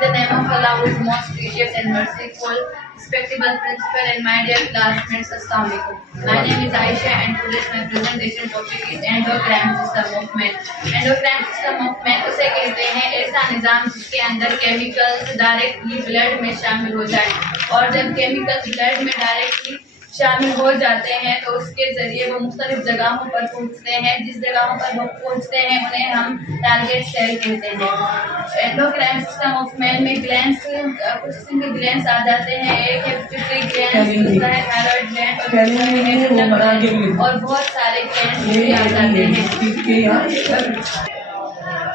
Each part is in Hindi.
In the name of Allah, who is most gracious and merciful, respectable principal and my dear classmates, Assalamu alaikum. My name is Aisha and today's my presentation topic is endocrine system of man. Endocrine system of man उसे कहते हैं ऐसा निज़ाम जिसके अंदर केमिकल्स डायरेक्टली ब्लड में शामिल हो जाए, और जब केमिकल्स ब्लड में डायरेक्टली शामिल हो जाते हैं तो उसके ज़रिए वो मुख्तलिफ जगहों पर पहुँचते हैं। जिस जगहों पर वो पहुँचते हैं उन्हें हम टारगेट सेल कहते हैं। एंडोक्राइन सिस्टम ऑफ मैन में ग्लैंड्स, कुछ किस्म के ग्लैंड्स आ जाते हैं। एक है पिट्यूटरी ग्लैंड, दूसरा है थायराइड ग्लैंड, और बहुत सारे ग्लैंड्स भी आ जाते हैं।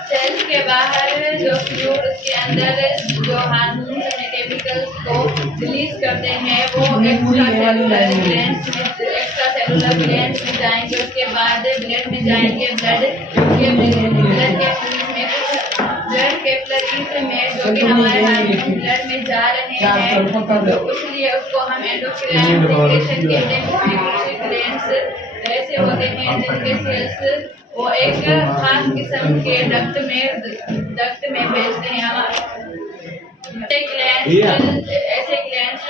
सेल्स के बाहर जो फ्लूइड, उसके अंदर जो हार्मोन केमिकल्स को रिलीज करते हैं वो एक्स्ट्रा सेलुलर ग्लैंड्स में जाएंगे, उसके बाद ब्लड में जाएंगे। ब्लड कैपिलरीज में जो कि हमारे हार्मोन ब्लड में जा रहे हैं, तो इसलिए उसको हम एंडोक्राइन सेक्रेशन कहते हैं। कुछ ग्लैंड्स ऐसे होते हैं जिनके सेल्स वो एक खास किस्म के डक्ट में भेजते हैं। ऐसे ग्लैंड्स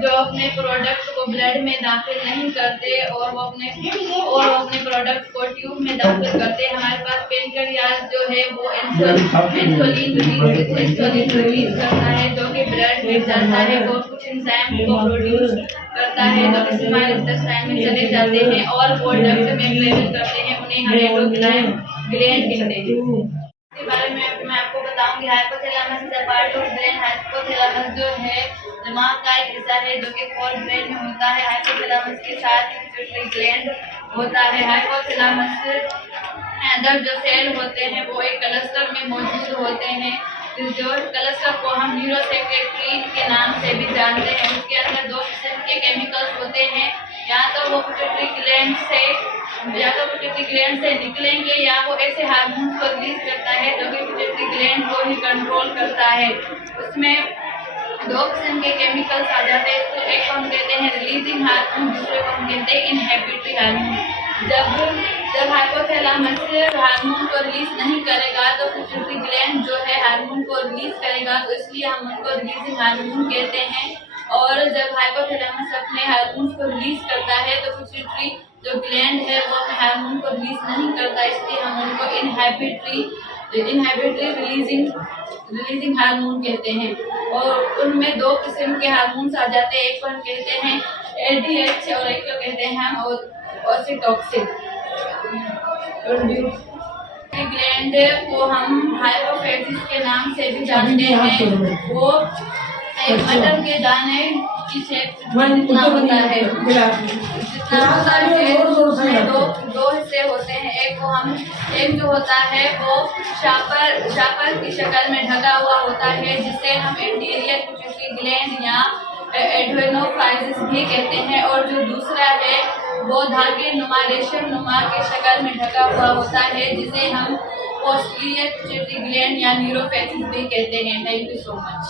जो अपने प्रोडक्ट को ब्लड में दाखिल नहीं करते और वो अपने प्रोडक्ट को ट्यूब में दाखिल करते हैं। हमारे पास पेनक्रियाज जो है वो इंसुलिन रिलीज करता है जो कि ब्लड में जाता है। वो कुछ एंजाइम को प्रोड्यूस करता है जो स्मॉल इंटेस्टाइन में चले जाते हैं और वो डक्ट में ट्रेवल करते हैं। उन्हें हम एंडोक्राइन ग्लैंड कहते हैं। इसके बारे में मैं आपको बताऊंगी। Hypothalamus is a part of brain. Hypothalamus जो है दिमाग का एक हिस्सा है जो कि फोर ब्रेन में होता है। हाइपोथैलेमस के साथ पिट्यूटरी ग्लैंड होता है। हाइपोथैलेमस के अंदर जो सेल होते हैं वो एक क्लस्टर में मौजूद होते हैं। जो क्लस्टर को हम न्यूरोसेक्रेटरी के नाम से भी जानते हैं। उसके अंदर दो किस्म के केमिकल्स होते हैं, या तो वो पिट्यूटरी ग्लैंड से निकलेंगे या वो ऐसे हार्मोन्स को रिलीज करता है जो कि पिट्यूटरी ग्लैंड को ही कंट्रोल करता है। उसमें दो किस्म के केमिकल्स आ जाते हैं। तो एक को हम कहते हैं रिलीजिंग हार्मोन, दूसरे को हम कहते हैं इनहिबिटरी हार्मोन। जब हाइपोथैलेमस हार्मोन को रिलीज नहीं करेगा तो पिट्यूटरी ग्लैंड जो है हार्मोन को रिलीज करेगा, तो इसलिए हम उनको रिलीजिंग हार्मोन कहते हैं। और जब हाइपोथैलेमस अपने हार्मोन को रिलीज करता है तो पिट्यूटरी जो ग्लैंड है वो अपने हार्मोन को रिलीज नहीं करता, इसलिए हम उनको इनहिबिटरी रिलीजिंग हार्मोन कहते हैं। और उनमें दो किस्म के हार्मोन्स आ जाते हैं। एक को हम कहते हैं LDH और एक को कहते हैं हम ऑक्सीटोसिन। ग्लैंड को हम हाइपोफिजिस के नाम से भी जानते हैं। वो एक मटर के दाने की शेप जितना होता है, उसमें दो हिस्से होते हैं। एक जो होता है वो शापर की शक्ल में ढका हुआ होता है, जिसे हम एंटीरियर पिट्यूटरी ग्लैंड या एड्रेनोफाइसिस भी कहते हैं। और जो दूसरा है वो धागे नुमा, रेशम नुमा के शक्ल में ढका हुआ होता है, जिसे हम पोस्टीरियर पिट्यूटरी ग्लैंड या न्यूरोफाइसिस भी कहते हैं। Thank you so much.